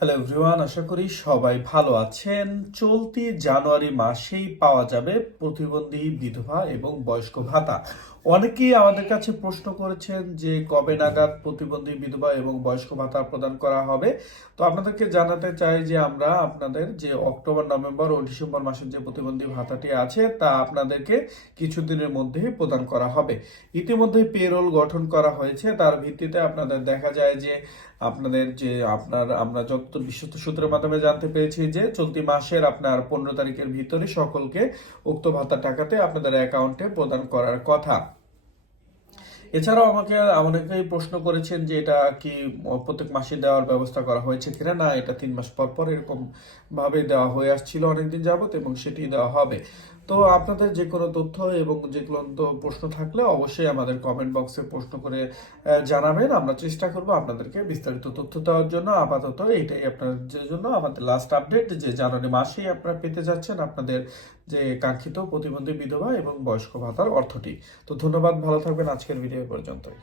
Hello everyone আশা করি সবাই ভালো আছেন। চলতি জানুয়ারি মাসেই পাওয়া যাবে প্রতিবন্ধী বিধবা এবং বয়স্ক ভাতা। অনেকেই আমাদের কাছে প্রশ্ন করেছেন যে কবে নাগাদ প্রতিবন্ধী বিধবা এবং বয়স্ক ভাতা প্রদান করা হবে। তো আপনাদেরকে জানাতে চাই যে আমরা আপনাদের যে অক্টোবর, নভেম্বর ও ডিসেম্বর মাসের যে প্রতিবন্ধী ভাতাটি আছে, তা আপনাদেরকে কিছুদিনের মধ্যেই প্রদান করা হবে। ইতিমধ্যে পেরোল গঠন করা হয়েছে। তার ভিত্তিতে আপনাদের দেখা যায় যে আপনাদের যে আপনার, আমরা যত বিশ্বস্ত সূত্রের মাধ্যমে জানতে পেরেছি যে চলতি মাসের আপনার পনেরো তারিখের ভিতরে সকলকে উক্ত ভাতা টাকাতে আপনাদের অ্যাকাউন্টে প্রদান করার কথা। এছাড়াও আমাকে অনেকেই প্রশ্ন করেছেন যে এটা কি প্রত্যেক মাসে দেওয়ার ব্যবস্থা করা হয়েছে কিনা? না, এটা তিন মাস পর পর এরকম ভাবে দেওয়া হয়ে আসছিল অনেকদিন যাবত এবং সেটি দেওয়া হবে। তো আপনাদের যে কোনো তথ্য এবং যে কোনো প্রশ্ন থাকলে অবশ্যই আমাদের কমেন্ট বক্সে প্রশ্ন করে জানাবেন। আমরা চেষ্টা করব আপনাদেরকে বিস্তারিত তথ্য দেওয়ার জন্য। আপাতত এটাই আপনাদের জন্য। আমাদের লাস্ট আপডেট যে জানুয়ারি মাসেই আপনারা পেতে যাচ্ছেন আপনাদের যে কাঙ্ক্ষিত প্রতিবন্ধী বিধবা এবং বয়স্ক ভাতার অর্থটি। তো ধন্যবাদ, ভালো থাকবেন। আজকের ভিডিও পর্যন্তই।